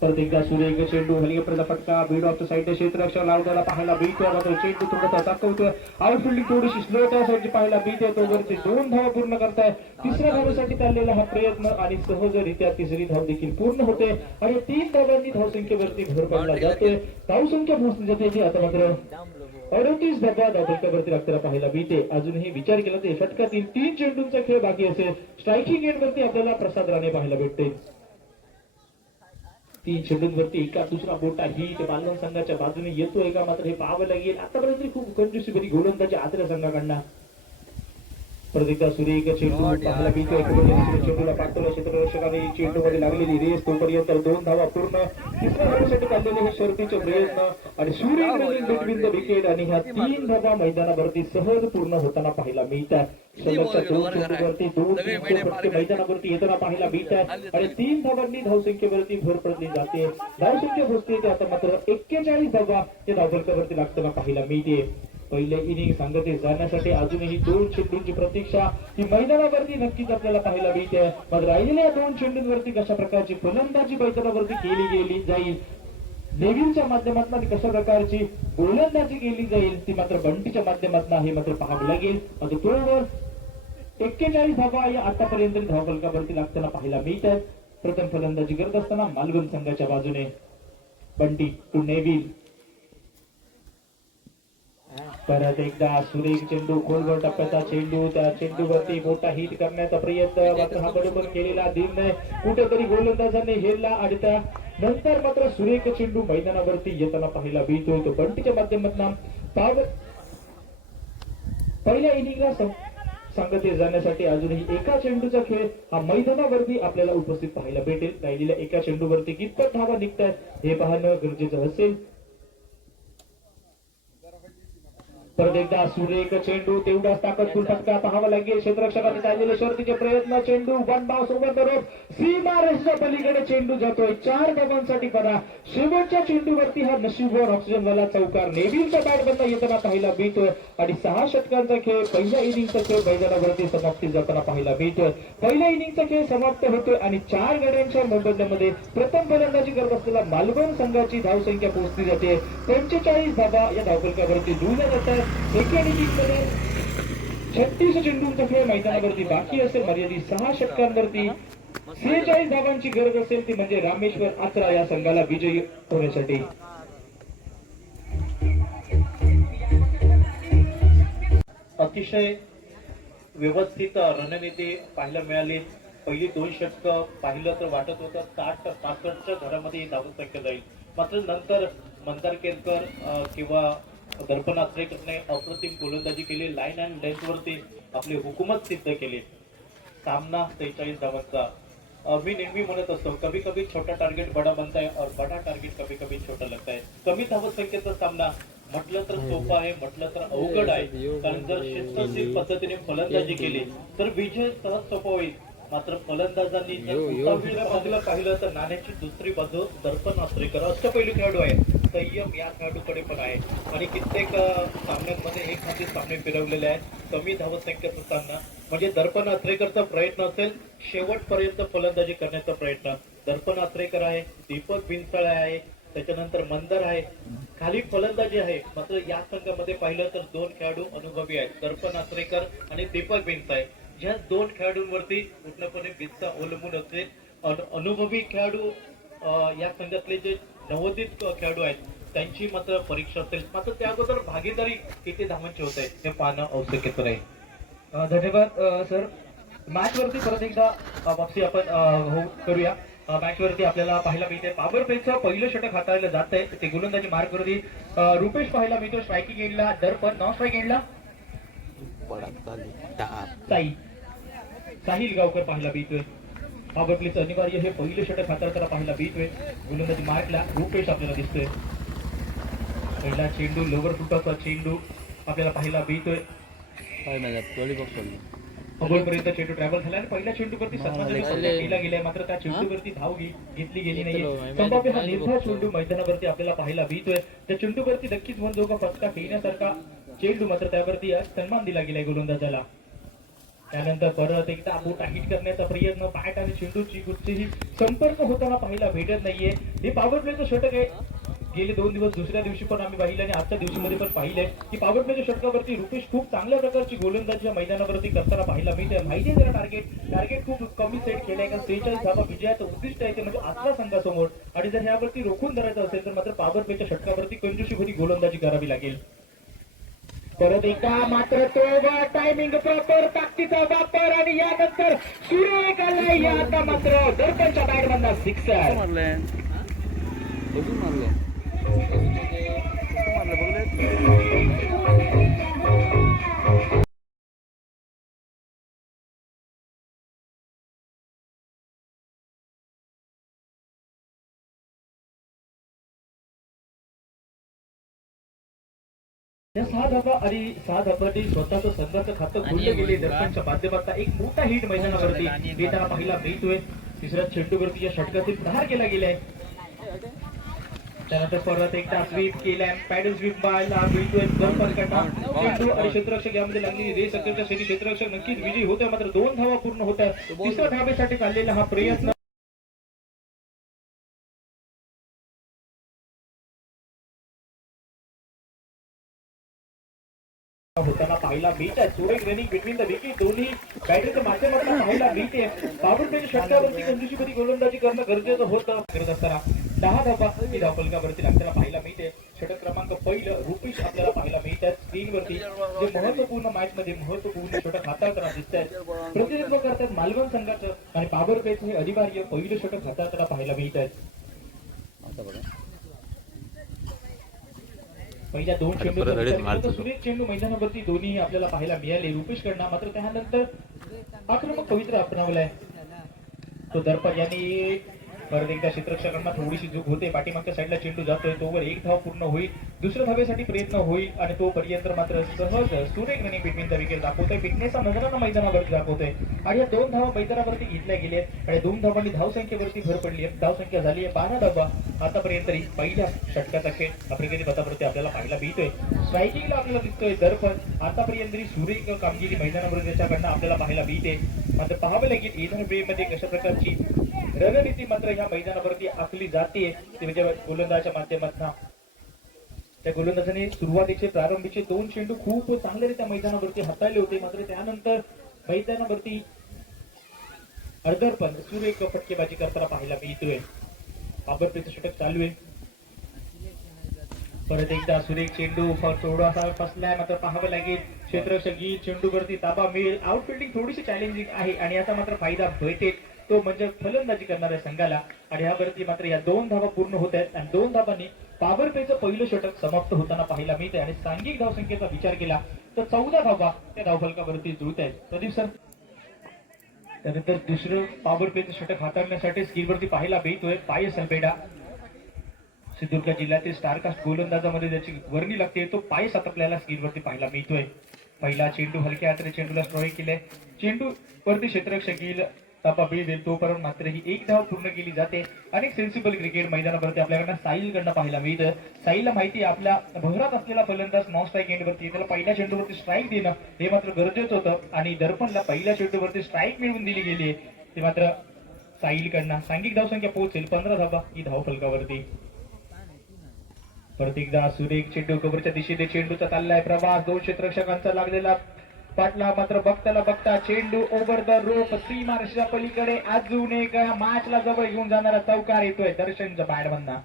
परत एकदा सुरेख चेंडू हलगेपर्यंत फटका बीड ऑफ द साईड क्षेत्ररक्षक लावताना पाहायला मिळतोय. मात्र चेंडू थोडासा दाखवतोय. आउटफिल्डिंग थोडीशी स्लो त्यासाठी पाहायला मिळते. तो वरती 2 धावा पूर्ण करताय. तिसऱ्या धावेसाठी चाललेला हा प्रयत्न आणि सहजरित्या तिसरी धाव देखील पूर्ण होते आणि 3 धावांनी धावसंख्येवरती भर पडला जातोय. धावसंख्या पोहोचली जाते आता मात्र 38 धावा धावसंख्येवरती लागताना पाहायला मिळते. अजूनही विचार केला तर षटकातील 3 चेंडूंचा खेळ बाकी असेल. स्ट्रायकिंग एंडवरती आपल्याला प्रसाद राणे पाहायला भेटते. 3 चेंडूंवरती एका दुसरा मोठा हिट मालवण संघाच्या बाजूने येतोय का मात्र हे पाहावं लागेल. आतापर्यंत खूप कंजूसी बरी गोलंदाजी आदल्या संघाकडनं. परत एकदा सुरेख चेंडू पाहायला मिळतोय. चेंडूला पाठवलं क्षेत्ररक्षकाने चेंडूमध्ये लागलेली रेस तोपर्यंत 2 धावा पूर्ण. तिसऱ्या धावेसाठी चाललेले हे शर्तीचे प्रयत्न आणि सुरेख रनिंग बिटवीन द विकेट आणि ह्या 3 धावा मैदानावरती सहज पूर्ण होताना पाहायला मिळतात. सलगच्या 2 चेंडूवरती 2 फटके मैदानावरती येताना पाहायला मिळतात आणि 3 धावांनी धावसंख्येवरती भर पडली जाते. धावसंख्या पोहोचते ते आता मात्र 41 धावा या धावफलकावरती लागताना पाहायला मिळते. पहिले इनिंग सांगते जाण्यासाठी अजूनही 2 चेंडूंची प्रतीक्षा ही मैदानावरती नक्कीच आपल्याला पाहायला मिळते. मात्र राहिलेल्या 2 चेंडूंवरती कशा प्रकारची फलंदाजी मैदानावरती केली गेली जाईल नेव्हिलच्या माध्यमातून आणि कशा प्रकारची गोलंदाजी केली जाईल ती मात्र बंटीच्या माध्यमातून हे मात्र पाहावं लागेल. मात्र तोवर 41 धावा या आतापर्यंत धावफलकावरती लागताना पाहायला मिळतात. प्रथम फलंदाजी करत असताना मालवण संघाच्या बाजूने बंटी टू नेव्हिल. परत एकदा सुरेख चेंडू खोलवर टप्प्याचा चेंडू त्या चेंडूवरती मोठा हिट करण्याचा प्रयत्न मात्र हा बरोबर केलेला निर्णय कुठेतरी गोलंदाजाने हेरला आणि त्यानंतर मात्र सुरेख चेंडू मैदानावरती येताना पाहायला मिळतोय तो बंटीच्या माध्यमातून. पहिल्या इनिंगला सांगते जाण्यासाठी अजूनही एका चेंडूचा खेळ हा मैदानावरती आपल्याला उपस्थित पाहायला भेटेल. राहिलेल्या एका चेंडूवरती कितपत धावा निघतात हे पाहणं गरजेचं असेल. परत एकदा सुरेख चेंडू तेवढाच ताकदपूर फटका पाहावा लागेल. क्षेत्ररक्षकाने चाललेले शर्तीचे प्रयत्न चेंडू 1 बाउन्स ओव्हर द रोप सीमा रेषेच्या पलीकडे चेंडू जातोय. 4 धावांसाठी परा. शेवटच्या चेंडूवरती हा नशीबवर ऑक्सिजनवाला चौकार नेव्हिलच्या बॅटमधून येताना पाहायला मिळतोय आणि 6 षटकांचा खेळ पहिल्या इनिंगचा खेळ मैदानावरती समाप्ती जाताना पाहायला मिळतोय. पहिल्या इनिंगचा खेळ समाप्त होतोय आणि 4 गड्यांच्या मोबदल्यामध्ये प्रथम फलंदाजी करत असलेला मालवण संघाची धावसंख्या पोहोचली जाते. 45 धावा या धावफलकावरती जुळल्या जातात. एका इनिंगमध्ये 36 चेंडूंचा खेळ मैदानावरती बाकी असेल. मर्यादित 6 षटकांवरती 46 धावांची गरज असेल ती म्हणजे रामेश्वर आचरा या संघाला विजयी होण्यासाठी. अतिशय व्यवस्थित रणनीती पाहायला मिळाली. पहिली 2 षटकं पाहिलं तर वाटत होतं 60-65च्या घरामध्ये ही धावत संख्या जाईल. मात्र नंतर मंदार केरकर किंवा दर्पण आचरेकरने अप्रतिम गोलंदाजी केली. लाईन अँड लेंथवरती आपली हुकूमत सिद्ध केली. सामना 43 धावांचा. मी नेहमी म्हणत असतो कभी कभी छोटा टार्गेट बडा बनता है और बडा टार्गेट कभी कभी छोटा लगता है. कमी धावत संख्येचा सामना म्हटलं तर सोपा आहे, म्हटलं तर अवघड आहे. कारण जर शिस्तशीर पद्धतीने फलंदाजी केली तर विजय सहज सोपा होईल. मात्र फलंदाजांनी जर उतावीळ बाजूला पाहिलं तर नाण्याची दुसरी बाजू दर्पण आचरेकर अष्टपैलू खेळाडू आहे. संयम या खेळाडूकडे पण आहे आणि कित्येक सामन्यांमध्ये एक हाती सामने फिरवलेले आहेत. कमी धावत संख्येचा सामना म्हणजे दर्पण आचरेकरचा प्रयत्न असेल शेवटपर्यंत फलंदाजी करण्याचा प्रयत्न. दर्पण आचरेकर आहे, दीपक बिनसाळे आहे, त्याच्यानंतर मंदर आहे, खाली फलंदाजी आहे. मात्र या संघामध्ये पाहिलं तर 2 खेळाडू अनुभवी आहेत, दर्पण आचरेकर आणि दीपक बिनसाळे. ज्या 2 खेळाडूंवरती पूर्णपणे बिस्सा अवलंबून असेल. अनुभवी खेळाडू या संघातले जे नवोदित खेळाडू आहेत त्यांची मात्र परीक्षा असेल. मात्र त्या अगोदर भागीदारी किती धावांची होत आहे हे पाहणं आवश्यक आहे. धन्यवाद सर. मॅच वरती परत एकदा वापसी आपण करूया. मॅच वरती आपल्याला पाहायला मिळते बाबरपेठचं पहिलं षटक हाताळलं जात आहे. ते गोलंदाजी मार्गवरती रुपेश पाहायला मिळतो. स्ट्रायकिंग एंडला दर्पण, नॉन स्ट्राईक एंडला साहिल गावकर पाहायला मिळतोय. बाबरप्लेचं अनिवार्य हे पहिलं षटक हाताळताना पाहायला मिळतोय. गोलंदाजी मार्कला रुपेश आपल्याला दिसतोय. पहिला चेंडू लोवर फुटाचा चेंडू आपल्याला पाहायला मिळतोय. पर्यंत चेंडू ट्रॅव्हल झाला आणि पहिल्या चेंडूवरती केला गेलाय. मात्र त्या चेंडूवरती धाव घेतली गेली नाहीये. संभाव्य हा निर्धाव चेंडू मैदानावरती आपल्याला पाहायला मिळतोय. त्या चेंडूवरती नक्कीच दोघा फटका खेळण्यासारखा चेंडू, मात्र त्यावरती सन्मान दिला गेलाय गोलंदाजाला. त्यानंतर परत एकदा बोटा हिट करण्याचा प्रयत्न, बॅट आणि चेंडूची कुठचीही संपर्क होताना पाहायला भेटत नाहीये. हे पॉवर प्लेचं षटक आहे. गेले 2 दिवस दुसऱ्या दिवशी पण आम्ही पाहिलं आणि आजच्या दिवशीमध्ये पण पाहिलंय की पॉवर प्लेच्या षटकावरती रुपेश खूप चांगल्या प्रकारची गोलंदाजी मैदानावरती करताना पाहायला मिळते. माहिती आहे जरा टार्गेट खूप कमी सेट केलंय का 43 धावा विजयाचं उद्दिष्ट आहे ते म्हणजे आजच्या संघासमोर. आणि जर ह्यावरती रोखून धरायचं असेल तर मात्र पॉवर प्लेच्या षटकावरती कंजूशीभरी गोलंदाजी करावी लागेल. परत एकदा मात्र तो टायमिंग प्रॉपर, ताकदीचा वापर आणि यानंतर सुरेख आलाय. आता मात्र दर्पणच्या बॅट मधला सिक्सर मारलं. या 6 धावा आणि 6 धावांनी स्वतःचं संघाचं खातं खुललं गेले. दर्पणच्या माध्यमातून एक मोठा हिट मैदानावरती येताना पाहायला मिळतोय. तिसऱ्या चेंडूवरती या षटकातील प्रहार केला गेलाय. त्यानंतर परत एकदा स्वीप केलाय. पॅडल स्वीप पाहायला मिळतोय. चेंडू आणि क्षेत्ररक्षक यामध्ये लागलेली रेस अखेरच्या शेवटी क्षेत्ररक्षक नक्कीच विजयी होतोय. मात्र 2 धावा पूर्ण होत आहेत. तिसऱ्या धावेसाठी चाललेला हा प्रयत्न होताना पाहायला मिळत आहे. सुरेख रनिंग बिटवीन द विकेट दोन्ही बॅटरीच्या माध्यमातून पाहायला मिळते. पॉवर प्लेच्या षटकावरती कंजूशीभरी गोलंदाजी करणं गरजेचं होतं. करत असताना 10 धावा ही धावफलकावरती आपल्याला पाहायला मिळते. षटक क्रमांक पहिलं रुपेश आपल्याला पाहायला मिळतात. स्क्रीनवरती जे महत्वपूर्ण मॅच मध्ये महत्वपूर्ण षटक हाताळताना दिसत आहेत. प्रतिनिधित्व करतात मालवण संघाचं आणि पॉवर प्लेचं हे अनिवार्य पहिलं षटक हाताळताना पाहायला मिळत आहेत. पहिल्या 2 चेंडू सुरेख चेंडू मैदानावरती दोन्ही आपल्याला पाहायला मिळाले रुपेश कडनं. मात्र त्यानंतर आक्रमक पवित्र अपनावलाय तो दर्पण यांनी. परत एकदा क्षेत्ररक्षकांना थोडीशी चूक होते. पाठीमागच्या साईडला चेंडू जातोय. तोवर 1 धाव पूर्ण होईल. दुसऱ्या धावेसाठी प्रयत्न होईल आणि तोपर्यंत मात्र सहज सुरेख रनिंग बिटवीन द विकेट दाखवतोय. फिटनेसचा नजरानं मैदानावरती दाखवतोय. आणि या 2 धावा मैदानावरती घेतल्या गेल्या आणि 2 धावांनी धावसंख्येवरती भर पडली आहे. धावसंख्या झाली आहे 12 धावा. आतापर्यंत पहिल्या षटकाचा खेळ आफ्रिकेची पदावरती आपल्याला पाहायला मिळतोय. स्ट्रायकिंगला आपल्याला दिसतोय दर्पण. आतापर्यंत सुरेख कामगिरी मैदानावर त्याच्याकडनं आपल्याला पाहायला मिळते. मात्र पाहावं लागेल येणाऱ्या वेळेमध्ये कशा प्रकारची रणनीती मात्र ह्या मैदानावरती आखली जाते. ते म्हणजे गोलंदाजाच्या माध्यमातून त्या गोलंदाजाने सुरुवातीचे प्रारंभीचे 2 चेंडू खूप चांगल्यारीत्या मैदानावरती हाताळले होते. मात्र त्यानंतर मैदानावरती अर्धरपण सुरेख फटकेबाजी करताना पाहायला मिळतोय. बाबरप्लेचं षटक चालू आहे. परत एकदा सुरेख चेंडू थोडासा फसलाय, मात्र पाहावं लागेल क्षेत्ररक्षक येईल, चेंडूवरती ताबा मिळेल. आउटफिल्डिंग थोडीशी चॅलेंजिंग आहे आणि याचा मात्र फायदा भेटेल तो म्हणजे फलंदाजी करणाऱ्या संघाला. आणि ह्यावरती मात्र या 2 धावा पूर्ण होत आहेत आणि 2 धावांनी पॉवर प्लेचं पहिलं षटक समाप्त होताना पाहायला मिळते. आणि सांघिक धावसंख्येचा विचार केला तर 14 धावा त्या धावफलकावरती जुळत आहेत. प्रदीप सर, त्यानंतर दुसरं पॉवर प्लेचं षटक हाताळण्यासाठी स्क्रीनवरती पाहायला मिळतोय पायस अल्बेडा, सिंधुदुर्ग जिल्ह्यातील स्टारकास्ट गोलंदाजामध्ये ज्याची वर्णी लागते तो पायस आता आपल्याला स्क्रीनवरती पाहायला मिळतोय. पहिला चेंडू हलक्या हाताने चेंडूला स्ट्राईक केले, चेंडू वरती क्षेत्ररक्षक येईल, ताबा देईल, तोपर्यंत मात्र ही 1 धाव पूर्ण केली जाते. अनेक सेन्सिबल क्रिकेट मैदानावरती आपल्याकडनं साहिल कडनं पाहायला मिळतं. साहिलला माहिती आहे आपल्या भरात असलेला फलंदाज नॉन स्ट्राईक एंडवरती, त्याला पहिल्या चेंडूवरती स्ट्राईक देणं हे मात्र गरजेचं होतं आणि दर्पणला पहिल्या चेंडूवरती स्ट्राईक मिळवून दिली गेली ते मात्र साहिल कडनं सांघिक धावसंख्या पोहोचेल 15 धावा ही धावफलकावरती. परत एकदा सुरेख चेंडू कव्हरच्या दिशेने चेंडूचा चाललाय प्रवास, 2 क्षेत्ररक्षकांचा लागलेला पाटला, मात्र बघताना बघता चेंडू ओव्हर द रोप सीमारेषेच्या पलीकडे अजून एक मॅचला जवळ घेऊन जाणारा चौकार येतोय दर्शनचा बॅटमधना.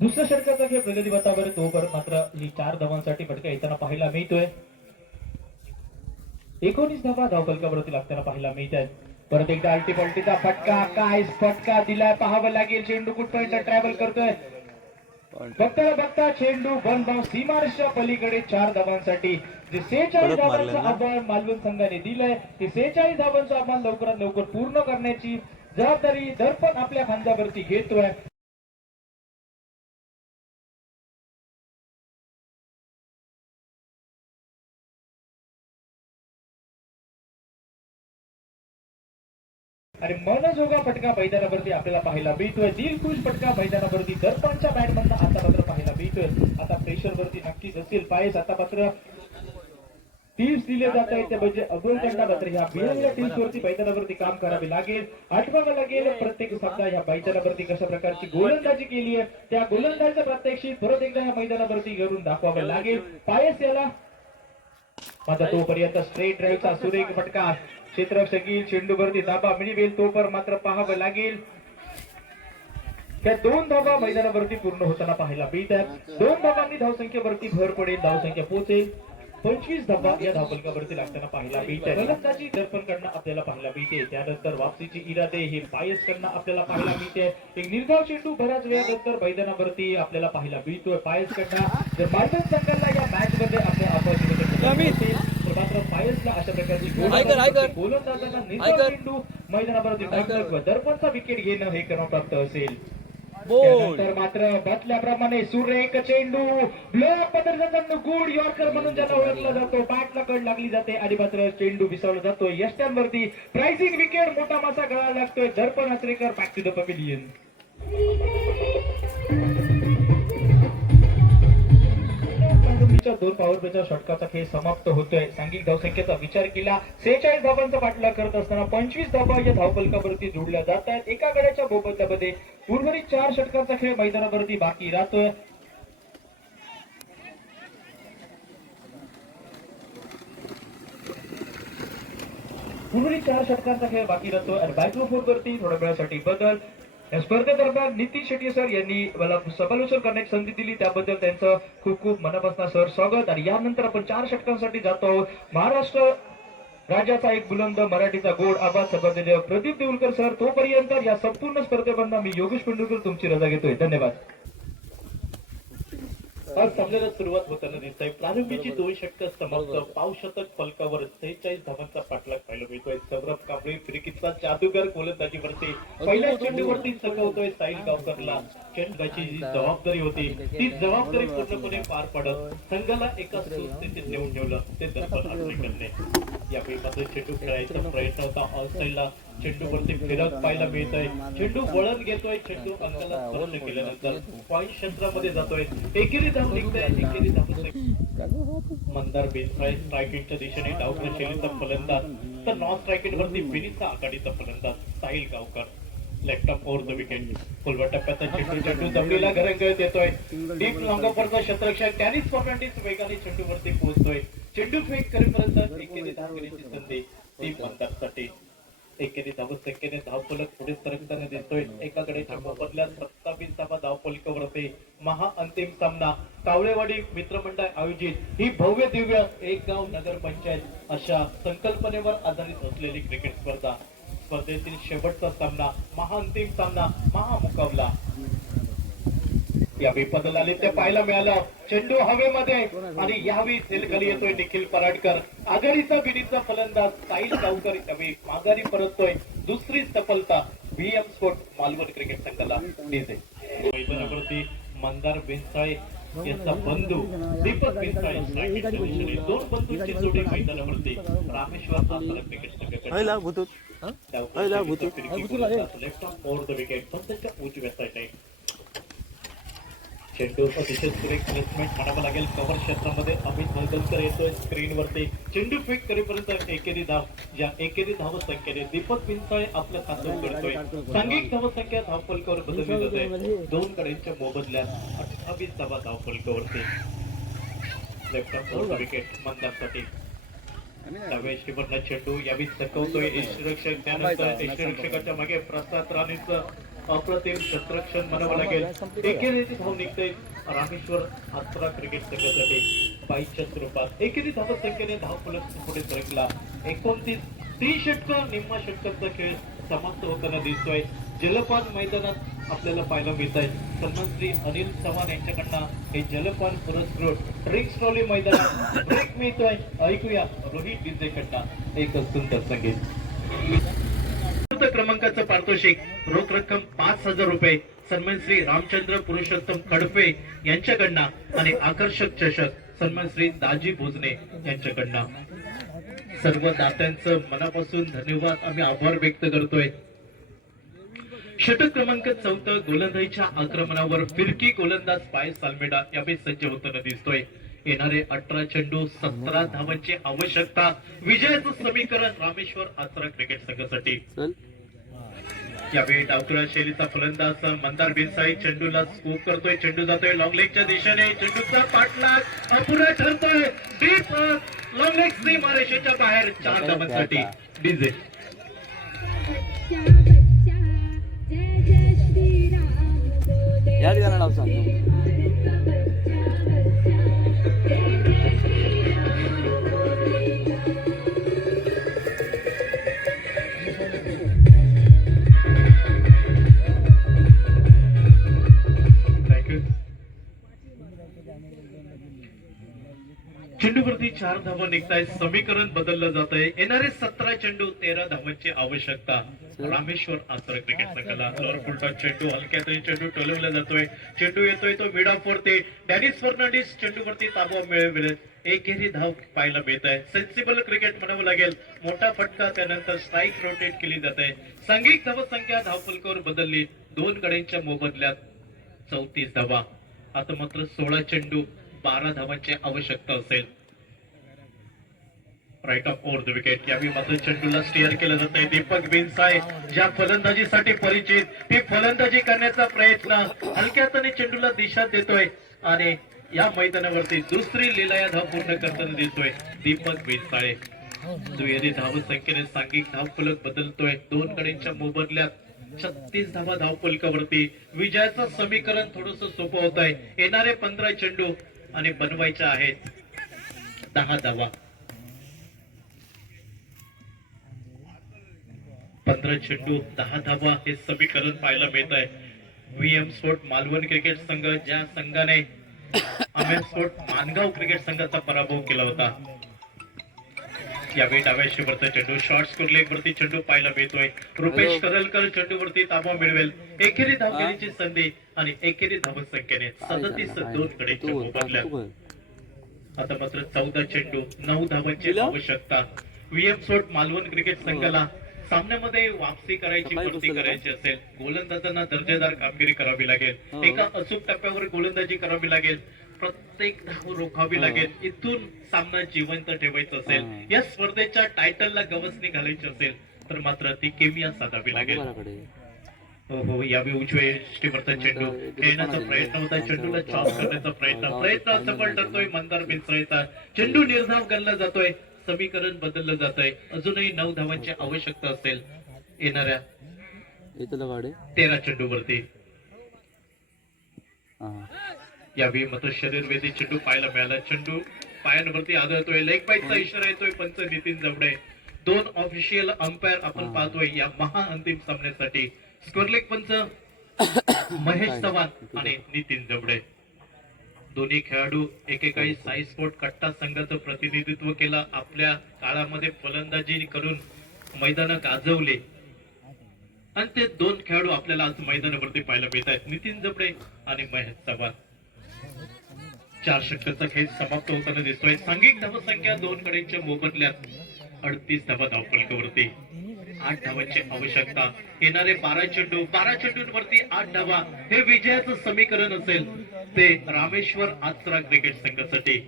दुसऱ्या षटकाचा खेळ प्रगती पथावर तोपर्यंत मात्र ही 4 धावांसाठी फटका येताना पाहायला मिळतोय. 19 धावा धावफलकावरती लागताना पाहायला मिळत आहेत. परत एकदा अल्टी पलटीचा फटका, काय फटका दिलाय पाहावं लागेल. चेंडू कुठपर्यंत ट्रॅव्हल करतोय, बघता बघता चेंडू वन धाव सीमारेषेच्या पलीकडे 4 धावांसाठी. जे 46 धावांचं आव्हान मालवण संघाने दिलंय ते 46 धावांचं आव्हान लवकरात लवकर पूर्ण करण्याची जबाबदारी दर्पण आपल्या खांद्यावरती घेतोय. आणि मनजोगा फटका मैदानावरती आपल्याला पाहायला मिळतोय. दिलखुश फटका मैदानावरती दर्पणच्या बॅटमधनं आता मात्र पाहायला मिळतोय. आता प्रेशर वरती नक्कीच असेल पायस. आता मात्र टीम्स दिले जात आहेत ते म्हणजे अगोदरच्या मात्र ह्या बिहारच्या टीम्स वरती मैदानावरती काम करावे लागेल, आठवावं लागेल. प्रत्येक सप्ताह ह्या मैदानावरती कशा प्रकारची गोलंदाजी केली आहे त्या गोलंदाजीचं प्रात्यक्षिक परत एकदा ह्या मैदानावरती घरून दाखवावं लागेल. पायस याला मात्र तोपर्यंत स्ट्रेट ड्राईव्हचा सुरेख फटका, क्षेत्ररक्षक चेंडूवरती धाबा मिळवेल तोपर्यंत मात्र पाहावं लागेल. त्या 2 धावा मैदानावरती पूर्ण होताना पाहायला मिळतात. 2 धावांनी धावसंख्येवरती भर पडेल, धावसंख्या पोहोचेल 25 धावा या धावफलकावरती लागताना पाहायला मिळतात. गोलंदाजी दर्पण कडनं आपल्याला पाहायला मिळते. त्यानंतर वापसीची इरादे हे पायस कडनं आपल्याला पाहायला मिळते. एक निर्धाव चेंडू बऱ्याच वेळानंतर मैदानावरती आपल्याला पाहायला मिळतोय पायस कडनं. जर मालवण संघाला या मॅच मध्ये आपल्या अपयशी मात्र पायसला अशा प्रकारची गोलंदाजांना निर्धाव चेंडू मैदानावरती टाकणं दर्पणचा विकेट घेणं हे क्रमप्राप्त असेल. त्यानंतर मात्र बदल्याप्रमाणे सुरेख चेंडू ब्लॉक पद्धतीचा गुड यॉर्कर म्हणून ज्याला ओळखला जातो, बॅटला कड लागली जाते आणि मात्र चेंडू विसावला जातो यष्ट्यांवरती. प्राइसिंग विकेट, मोठा मासा गळायला लागतोय. Darpan Achrekar back to the pavilion. दोन पॉवर प्लेच्या षटकाचा खेळ समाप्त होतोय. सांघिक धावसंख्येचा विचार केला 46 धावांचा पाठलाग करत असताना 25 धावा या धावफलकावरती जोडल्या जात आहेत. एका गड्याच्या मोबदल्यामध्ये उर्वरित 4 षटकांचा खेळ मैदानावरती बाकी राहतोय. उर्वरित 4 षटकांचा खेळ बाकी राहतोय आणि मायक्रोफोन वरती थोड्या वेळासाठी बदल. या स्पर्धेदरम्यान नितीश शेट्टी सर यांनी मला समालोचन करण्याची संधी दिली त्याबद्दल त्यांचं खूप खूप मनापासून सर स्वागत. आणि यानंतर आपण 4 षटकांसाठी जातो आहोत. महाराष्ट्र राज्याचा एक बुलंद मराठीचा गोड आवाज सभापती प्रदीप देऊळकर सर. तोपर्यंत या संपूर्ण स्पर्धेबंद मी योगेश पेंडुलकर तुमची रजा घेतोय. धन्यवाद. आज आपल्याला सुरुवात होताना दिसत आहे. प्रारंभीची 2 षटकं समाप्त, पावशतक फलकावर 46 धावांचा पाठलाग पाहायला मिळतोय. सौरभ कांबळे क्रिकेटचा जादूगार गोलंदाजीवरती पहिल्या चेंडूवरती चकवतोय साहिल गावकरला. चेंडूची जी जबाबदारी होती ती जबाबदारी पूर्णपणे पार पडत संघाला एका सुस्थितीत नेऊन ठेवलं ते दर्पण आचरेकरने. यावेळी मात्र चेंडू खेळायचा प्रयत्न होता. ऑफसाईडला चेंडूवरती फिरत पाहायला मिळतोय. चेंडू वळण घेतोय, चेंडू अंगाला स्पर्श केल्यानंतर पॉईंट क्षेत्रामध्ये जातोय. एकेरी धाव निघतोय, एकेरी धाव मंदार बेनफ्राय स्ट्रायकिंगच्या दिशेने डावख्या शैलीचा फलंदाज तर नॉन स्ट्रायकिंग वरती फिनिशचा आघाडीचा फलंदाज Sahil Gaonkar. Left off over the wicket. फुलवा टप्प्याचा चेंडू जमिनीला घरंगळत येतोय. डीप लॉंगॉपरचा क्षेत्ररक्षक टॅनिस फर्नांडिस वेगाने चेंडूवरती पोहोचतोय. चेंडू फेक करेपर्यंत एकेरी धाव घेण्याची संधी टीम मंदारसाठी. एकेरी धावसंख्येने धाव धावफलक पुढे सरकताना दिसतोय. एका कडेच्या मोबदल्यात 27वा धावफलकावरती महाअंतिम सामना कावळेवाडी मित्रमंडळ आयोजित ही भव्य दिव्य एक गाव नगर पंचायत अशा संकल्पनेवर आधारित असलेली क्रिकेट स्पर्धेतील शेवटचा सामना, महाअंतिम सामना, महामुकाबला यावेळी पदलालित्य पाहायला मिळालं. चेंडू हवेमध्ये आणि यावेळी झेलखाली येतोय निखिल पराडकर. आघाडीचा बिनीचा फलंदाज साहिल गावकर यावेळी माघारी परततोय. दुसरी सफलता VM स्पोर्ट मालवण क्रिकेट संघाला मिळते. मैदानावरती मंदार बेंसाळे यांचा बंधू दीपक बेंसाळे स्ट्रायकिंगच्या दिशेने दोन बंधूंची जोडी मैदानावरती रामेश्वर आसरा क्रिकेट संघाकडे left off over the wicket पण त्याच्या उजव्या साईडने चेंडू अतिशय सुरेख प्लेसमेंट म्हणावं लागेल. कव्हर क्षेत्रामध्ये अमित मलदनकर येतोय स्क्रीनवरती. चेंडू फेक करेपर्यंत एकेरी धाव, या एकेरी धाव संख्येने दीपक पिंसाळे आपलं खातं उघडतोय. सांघिक धावसंख्या धावफलकावर बदलली जाते. दोन कडेच्या मोबदल्यात 28वा धावफलकावरती लेफ्ट ऑफ ओव्हर विकेट मंदारसाठी. डाव्या यष्टीवरनं चेंडू यावेळी चकवतोय यष्टीरक्षक. त्यानंतर यष्टीरक्षकाच्या मागे प्रसाद राणेचं अप्रतिम क्षेत्ररक्षण म्हणावं लागेल. एकेरीची धाव निघते रामेश्वर आसरा क्रिकेट संघासाठी 22च्या स्वरूपात. एकेरी धाव संख्येने धावफलक पुढे सरकला. 29 3 षटकं निम्मा षटकांचा खेळ समाप्त होताना दिसतोय. जलपान मैदानात आपल्याला पाहायला मिळत आहे. सन्मानश्री अनिल चव्हाण यांच्याकडनं हे जलपान पुरस्कृत ड्रिंक्स ट्रॉली मैदानात ब्रेक मिळतोय. ऐकूया रोहित डिजेकडनं एक सुंदर संगीत. क्रमांकाचं पारितोषिक रोख रक्कम 5,000 रुपये सन्मान श्री रामचंद्र पुरुषोत्तम खडपे यांच्याकडनं आणि आकर्षक चषक सन्मान श्री दाजी भोजने यांच्याकडनं. सर्व दात्यांचं मनापासून धन्यवाद, आम्ही आभार व्यक्त करतोय. षटक क्रमांक 14 गोलंदाजीच्या आक्रमणावर फिरकी गोलंदाज पायस सालमेडा यावेळी सज्ज होताना दिसतोय. येणारे 18 चेंडू 17 धावांची आवश्यकता. विजयाचं समीकरण रामेश्वर आसरा क्रिकेट संघासाठी. यावेळी डावखुरा शैलीचा फलंदाज मंदार बेंसाळे चेंडूला स्कोप करतोय. चेंडू जातोय लॉंग लेगच्या दिशेने. चेंडूचा पाठलाग अपुरा ठरतोय. डीप लॉंग लेग सीमारेषेच्या बाहेर 4 धावांसाठी डीजे. यार गाणं नाव सांगतो. चेंडूवरती 4 धावा निघतायत. समीकरण बदललं जात आहे. येणारे 17 चेंडू 13 धावांची आवश्यकता रामेश्वर आसरा क्रिकेट संघाला. लोअर फुलटा चेंडू हलक्यात चेंडू टोलवला जातोय. चेंडू येतोय तो विडाफवरती. डॅनिस फर्नांडिस चेंडूवरती ताबा मिळवेल. एकेरी धाव पाहायला मिळत आहे. सेन्सिबल क्रिकेट म्हणावं लागेल. मोठा फटका त्यानंतर स्ट्राईक रोटेट केली जाते. सांघिक धावसंख्या धावफलकावर बदलली. 2 गड्यांच्या मोबदल्यात 34 धावा. आता मात्र 16 चेंडू 12 धावांची आवश्यकता असेल. Right off over the wicket. यावेळी मात्र चेंडूला स्टिअर केलं जात आहे. दीपक बेंसाळे ज्या फलंदाजीसाठी परिचित, ती फलंदाजी करण्याचा प्रयत्न हलक्यात चेंडूला दिशा देतोय आणि या मैदानावरती दुसरी लीलाया धाव पूर्ण करताना दिसतोय दीपक बेंसाळे. दुहेरी धाव संख्येने सांघिक धावफलक बदलतोय. 2 गड्यांच्या मोबदल्यात 36 धावा धावफलकावरती. विजयाचं समीकरण थोडस सोपं होत आहे. येणारे 15 चेंडू आणि बनवायच्या आहेत 10 धावा. 15 चेंडू 10 धावा हे समीकरण पाहायला मिळत आहे. VM स्पोर्ट मालवण क्रिकेट संघ ज्या संघाने अमेर स्पोर्ट मानगाव क्रिकेट संघाचा पराभव केला होता. यावेळी डाव्या शेवटचा चेंडू शॉर्ट स्कोर लेग वरती चेंडू पाहायला मिळतोय. रुपेश करलकर चेंडूवरती ताबा मिळवेल. एकेरी धाव घेण्याची संधी आणि एकेरी धाव संख्येने 37 2 गड्यांच्या मोबदल्यात. आता मात्र 14 चेंडू 9 धावांची आवश्यकता. VM स्पोर्ट मालवण क्रिकेट संघाला सामन्यामध्ये वापसी करायची, भरती करायची असेल, गोलंदाजांना दर्जेदार कामगिरी करावी लागेल. एका अचूक टप्प्यावर गोलंदाजी करावी लागेल. प्रत्येक धाव रोखावी लागेल. इथून सामना जिवंत ठेवायचा असेल, या स्पर्धेच्या टायटलला गवसणी घालायची असेल तर मात्र ती केमिया साधावी लागेल. हो यावेळी उजव्या यष्टीवरचा चेंडू खेळण्याचा प्रयत्न होता. चेंडूला चॉप करण्याचा प्रयत्न सफल ठरतोय मंदार बेंसाळेचा. चेंडू निर्धाव गणला जातोय. समीकरण बदललं जात आहे. अजूनही 9 धावांची आवश्यकता असेल येणाऱ्या इथलं गाडी 13 चेंडूवरती. हा यावेळी मात्र शरीरवेदी चेंडू पाहायला मिळाला. चेंडू पायांवरती आदळतोय. लेग बाईटचा इशारा येतोय पंच नितीन जबडे. 2 ऑफिशियल अंपायर आपण पाहतोय या महाअंतिम सामन्यासाठी. स्कोर लेग पंच महेश चव्हाण आणि नितीन जबडे. दोन्ही खेळाडू एकेकाळी साई स्पोर्ट कट्टा संघाचं प्रतिनिधित्व केलं. आपल्या काळामध्ये फलंदाजी करून मैदान गाजवले आणि ते 2 खेळाडू आपल्याला आज मैदानावरती पाहायला मिळत आहेत, नितीन जबडे आणि महेश चव्हाण. 4 षटकाचा खेळ समाप्त होताना दिसतोय. सांघिक धावसंख्या 2 कडेच्या मोबदल्यात 38 धावा धावफलकावरती. 8 धावांची आवश्यकता. येणारे 12 चेंडूंवरती 8 धावा हे विजयाचं समीकरण असेल ते रामेश्वर आचरा क्रिकेट संघासाठी.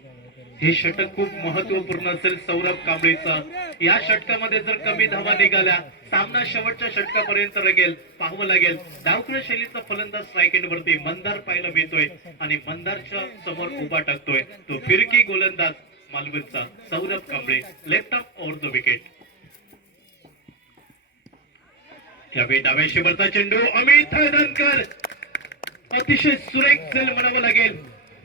हे षटक खूप महत्वपूर्ण असेल सौरभ कांबळेचं. या षटकामध्ये जर कमी धावा निघाल्या सामना शेवटच्या षटकापर्यंत रगेल. पाहावं लागेल. डावखुळ्या शैलीचा फलंदाज स्ट्राईक एंडवरती मंदार पाहायला मिळतोय आणि मंदारच्या समोर उभा टाकतोय तो फिरकी गोलंदाज मालवणचा Saurabh Kamble. Left arm over the wicket. यावेळी डाव्या शिबरचा चेंडू अमित हळदणकर. अतिशय सुरेख झेल म्हणावं लागेल.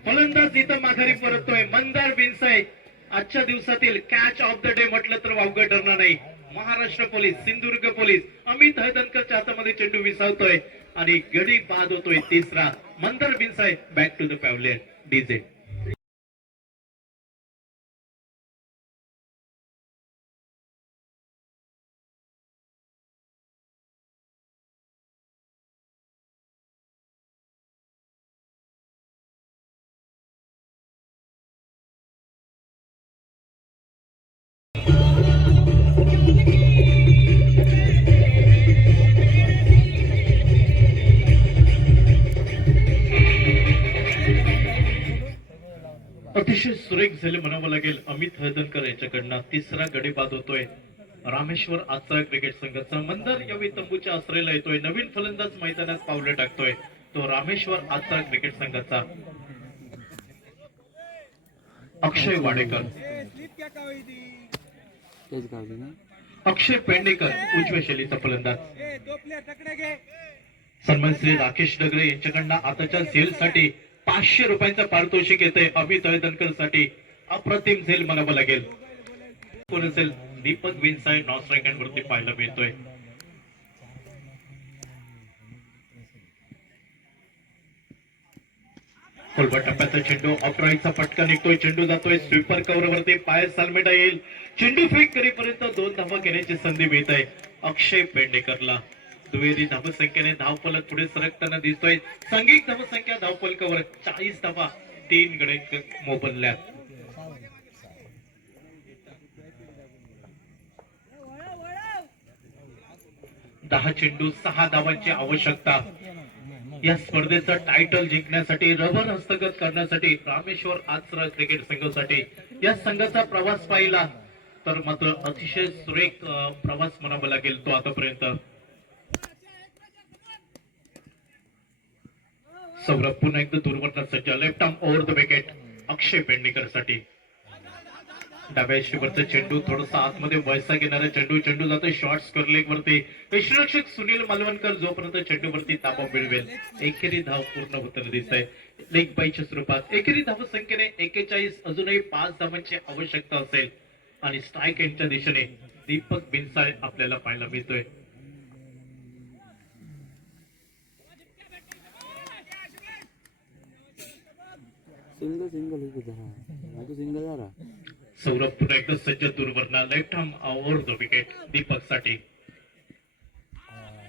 फलंदाज इथं माघारी परततोय मंदार बिनसाई. आजच्या दिवसातील कॅच ऑफ द डे म्हटलं तर वावगं ठरणार नाही. महाराष्ट्र पोलीस, सिंधुदुर्ग पोलीस अमित हळदणकरच्या हातामध्ये चेंडू विसावतोय आणि गडी बाद होतोय 3रा. मंदार बिनसाई back to the pavilion. DJ अतिशय सुरेख झाले म्हणावं लागेल. अमित हळदणकर यांच्याकडनं 3रा गडी बाद होतोय रामेश्वर आचरा क्रिकेट संघाचा. मंदार यावेळी तंबूच्या आश्रयाला येतोय. नवीन फलंदाज मैदानात पावलं टाकतोय तो रामेश्वर आचरा क्रिकेट संघाचा अक्षय वाडेकर. अक्षय पेंडेकर उजव्या शैलीचा फलंदाज. सन्मान श्री राकेश डगरे यांच्याकडनं आताच्या झेलसाठी 500 रुपयांचं पारितोषिक येते. अमित हळदणकर साठी अप्रतिम झेल म्हणावं लागेल. कोण असेल? दीपक विनसाय नॉन स्ट्राईक वरती पाहायला मिळतोय. खोलवर टप्प्याचा चेंडू ऑफराईटचा फटका निघतोय. चेंडू जातोय स्वीपर कव्हर वरती. पाय सालमेटा येईल. चेंडू फेक करेपर्यंत 2 धावा घेण्याची संधी मिळत आहे अक्षय पेंडेकरला. दुहेरी धावसंख्येने धावफलक पुढे सरकताना दिसतोय. सांघिक धावसंख्या धावफलकावर 40 धावा 3 गडे मोबदल्यात. 10 चेंडू 6 धावांची आवश्यकता. या स्पर्धेचं टायटल जिंकण्यासाठी रबर हस्तगत करण्यासाठी रामेश्वर आचरा क्रिकेट संघासाठी या संघाचा प्रवास पाहिला तर मात्र अतिशय सुरेख प्रवास म्हणावा लागेल तो आतापर्यंत. सौरभ पुन्हा एकदा दूरवरनं सज्ज. Left arm over the wicket Akshay Pendekar साठी. डाव्या शिवरचा चेंडू थोडासा आतमध्ये वळसा घेणारा चेंडू. चेंडू जातो शॉर्ट स्कोर लेग वरती. यष्टीरक्षक सुनील मालवणकर जोपर्यंत चेंडूवरती ताबा मिळवेल एकेरी धाव पूर्ण होताना दिसत आहे लेग बाईच्या स्वरूपात. एकेरी धावसंख्येने 41. अजूनही 5 धावांची आवश्यकता असेल आणि स्ट्राईक एंडच्या दिशेने दीपक बिनसाय आपल्याला पाहायला मिळतोय. सौरभ पुन्हा एकदा सज्ज दूरवरनं. Left arm over the wicket Deepak साठी.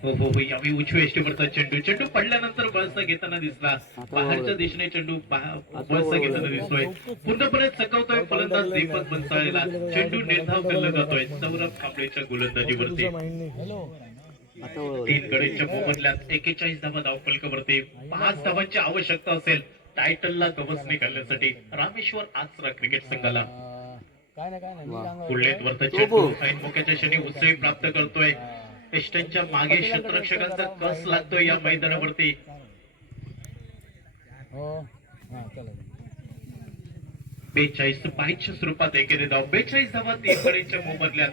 हो यावेळी उजव्या यष्टीवरचा चेंडू. चेंडू पडल्यानंतर बळसा घेताना दिसला. बाहेरच्या दिशेने चेंडू बळसा घेताना दिसतोय. पूर्णपणे चकवतोय फलंदाज दीपक बनसाळेला. चेंडू निर्धाव केला जातोय सौरभ कांबळेच्या गोलंदाजीवरती. 3 गड्यांच्या मोबदल्यात 41 धावा धावफलकावरती. 5 धावांची आवश्यकता असेल टायटलला गवसणी घालण्यासाठी रामेश्वर आचरा क्रिकेट संघाला. बुलेटवरचा चेंडू ऐन मोक्याच्या क्षणी उसळी प्राप्त करतोय. एस्टनच्या मागे क्षेत्ररक्षकांचा कस लागतोय या मैदानावरती. 42 पाहिच्या स्वरूपात एकेरी धाव. 42 धावा 3 गड्यांच्या मोबदल्यात.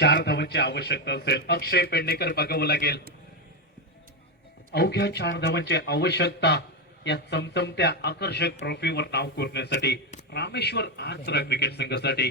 4 धावांची आवश्यकता असेल. अक्षय पेडणेकर बघावं लागेल. अवघ्या 4 धावांची आवश्यकता या चमचमत्या आकर्षक ट्रॉफीवर नाव कोरण्यासाठी रामेश्वर आचरा क्रिकेट संघासाठी.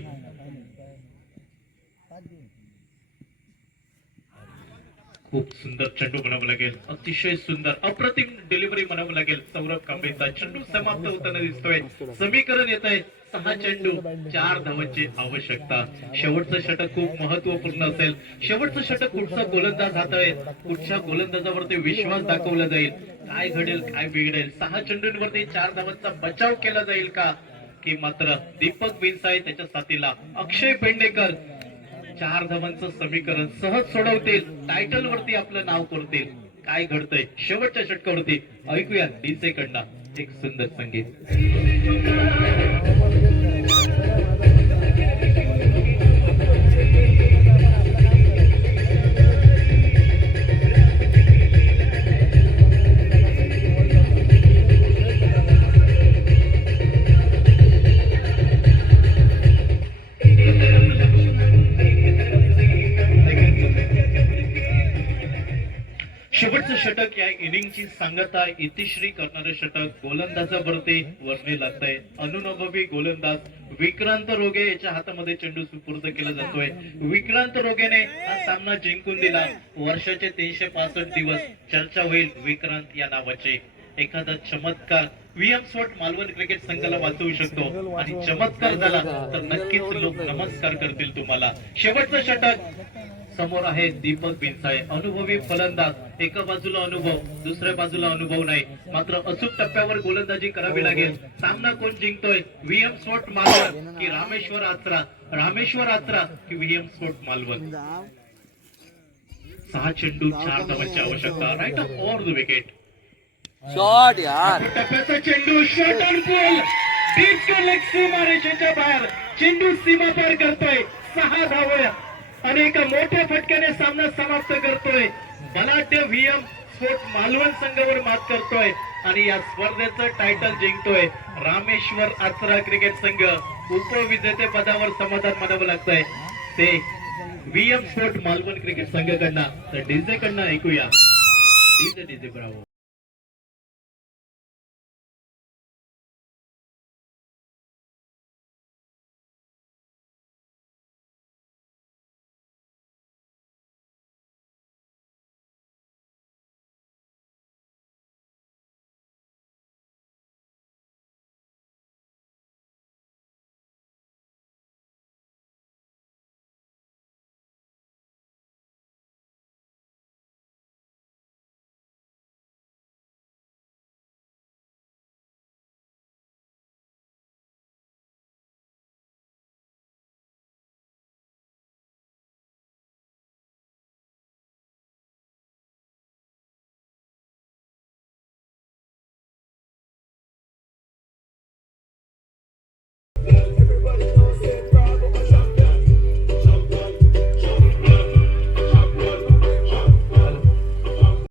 खूप सुंदर चेंडू म्हणावं लागेल. अतिशय सुंदर अप्रतिम डिलिव्हरी म्हणावं लागेल. सौरभ कांबळेचा चेंडू समाप्त होताना दिसतोय. समीकरण येत आहे 6 चेंडू 4 धावांची आवश्यकता. शेवटचं षटक खूप महत्वपूर्ण असेल. शेवटचं षटक कुठचा गोलंदाज हाताळेल, कुठच्या गोलंदाजावरती विश्वास दाखवला जाईल, काय घडेल काय बिघडेल. 6 चेंडूंवरती 4 धावांचा बचाव केला जाईल का, की मात्र दीपक बिनसाई त्याच्या साथीला अक्षय पेडणेकर 4 धावांचं समीकरण सहज सोडवतील, टायटल वरती आपलं नाव कोरतील. काय घडतंय शेवटच्या षटकावरती ऐकूया डीजे कडनं एक सुंदर संगीत. शेवटचं षटक या इनिंगची सांगता इतिश्री करणारे षटक गोलंदाजावरती वर्णी लागतंय. अनुभवी गोलंदाज विक्रांत रोगे याच्या हातामध्ये चेंडू सुपूर्द केला जातोय. विक्रांत रोगेने हा सामना जिंकून दिला. वर्षाचे 365 दिवस चर्चा होईल विक्रांत या नावाचे. एखादा चमत्कार VM स्पोर्ट मालवण क्रिकेट संघाला वाचवू शकतो आणि चमत्कार झाला तर नक्कीच लोक नमस्कार करतील तुम्हाला. शेवटचं षटक समोर आहे दीपक बिनसाई, अनुभवी फलंदाज. एका बाजूला अनुभव, दुसऱ्या बाजूला अनुभव नाही, मात्र अचूक टप्प्यावर गोलंदाजी करावी लागेल. सामना कोण जिंकतोय, VM स्पोर्ट मालवण की रामेश्वर आचरा, रामेश्वर आचरा की VM स्पोर्ट मालवण. 6 चेंडू 4 धावांची आवश्यकता. Right off over the wicket. Shot यार, टप्प्याचा चेंडू shot on goal. Deep leg सीमारेषेच्या बाहेर चेंडू सीमा पार करतोय. 6 धावा आणि एका मोठ्या फटक्याने सामना समाप्त करतोय. बलाढ्य VM स्पोर्ट मालवण संघावर मात करतोय आणि या स्पर्धेचं टायटल जिंकतोय रामेश्वर आचरा क्रिकेट संघ. उपविजेते पदावर समाधान मानावं लागतंय ते VM स्पोर्ट मालवण क्रिकेट संघाकडनं. तर डीजे कडनं ऐकूया. DJ DJ Bravo.